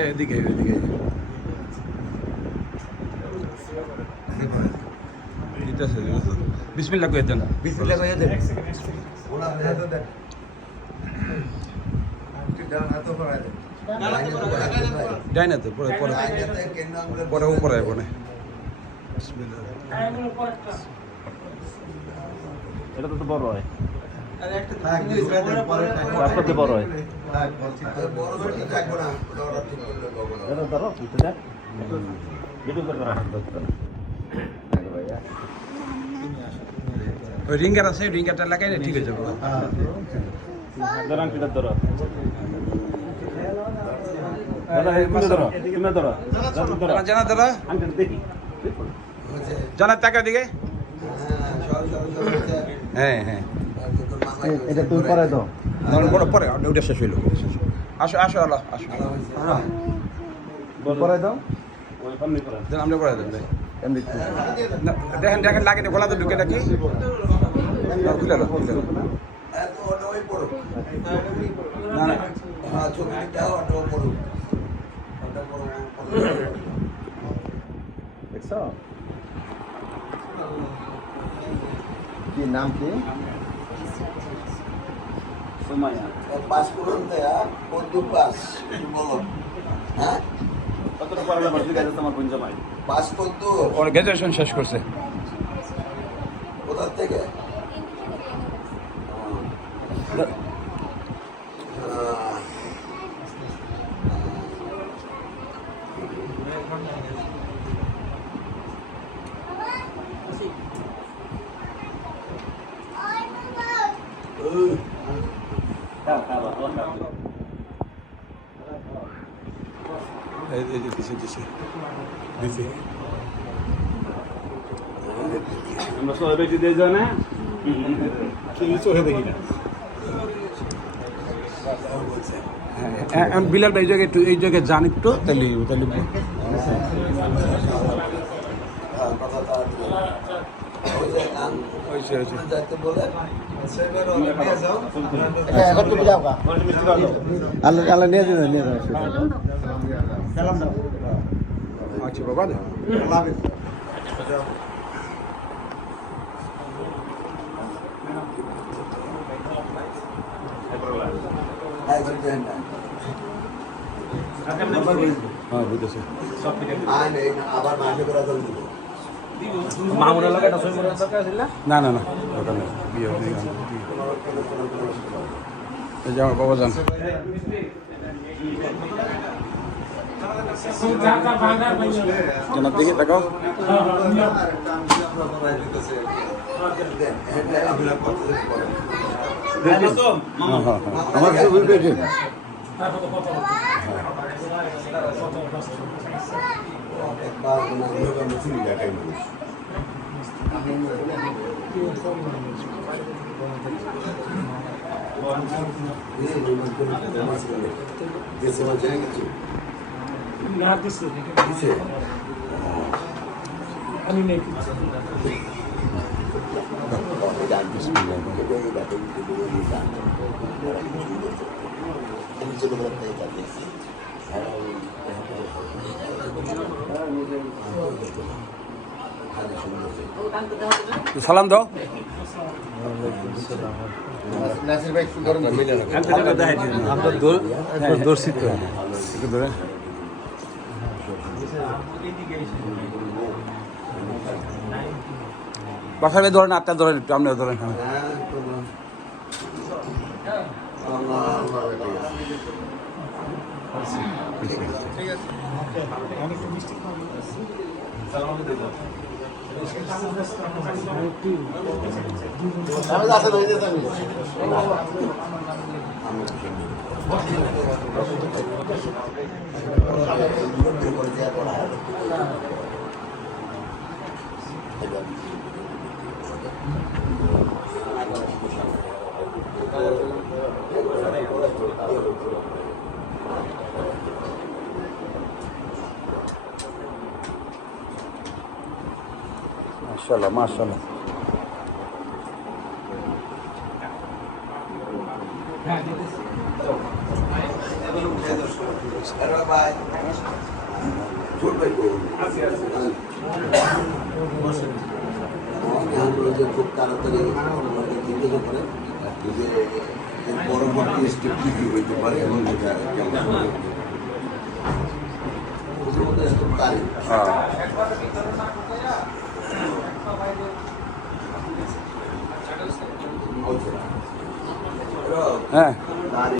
এদিকে এদিকে বিসমিল্লাহ কইয়া দেন বিসমিল্লাহ কইয়া দেন ডাইনা তো পরে পরে পরে উপরে বনে এটা তো বড় হয় বড় হয় ওই রিঙ্গার আছে রিঙ্গারটা লাগাই না ঠিক আছে জানা দাদা জানার টাকা দিকে হ্যাঁ হ্যাঁ এটা তুই পরে তো বড় পরে ওটা শেষ হইল আসো আসো আল্লাহ আসো পরে দাও আমরা করে দেন দেখেন দেখেন লাগে গলা তো ঢুকে নাকি খুলে না না না কি নাম কি পাস করুন বন্ধু পাস বলো হ্যাঁ পাস করতো ওর গ্রাজুয়েশন শেষ করছে কোথা থেকে আমরা সবাই বেশি দিয়ে যাও না চোখে দেখি না বিলাল ভাই এই জায়গায় জান একটু তাহলে তাহলে এখন তুমি যাও আল্লাহ আল্লাহ নিয়ে যাও নিয়ে যাও আচ্ছা বাবা হ্যাঁ বুঝতেছি আবার মাঠে করা জল দিব মামুনের লাগে এটা সই করে দরকার ছিল না না না ওটা নেই বিয়ে নেই এই যে আমার বাবা যান জানার দিকে দেখাও আমার কাছে বুঝবে আমি নেই সালাম দাও নাসির ভাই একটু গরম আমরা দর্শিত একটু ধরে বাসায় ধরেন আটটা ধরেন একটু আপনিও ধরেন মাশাআল্লাহ মাশাআল্লাহ ভাই ছোট ভাই খুব তাড়াতাড়ি জিজ্ঞাসা করে যে পরবর্তী স্টেপ কি কি হইতে পারে এবং এটা কেমন তারিখ হ্যাঁ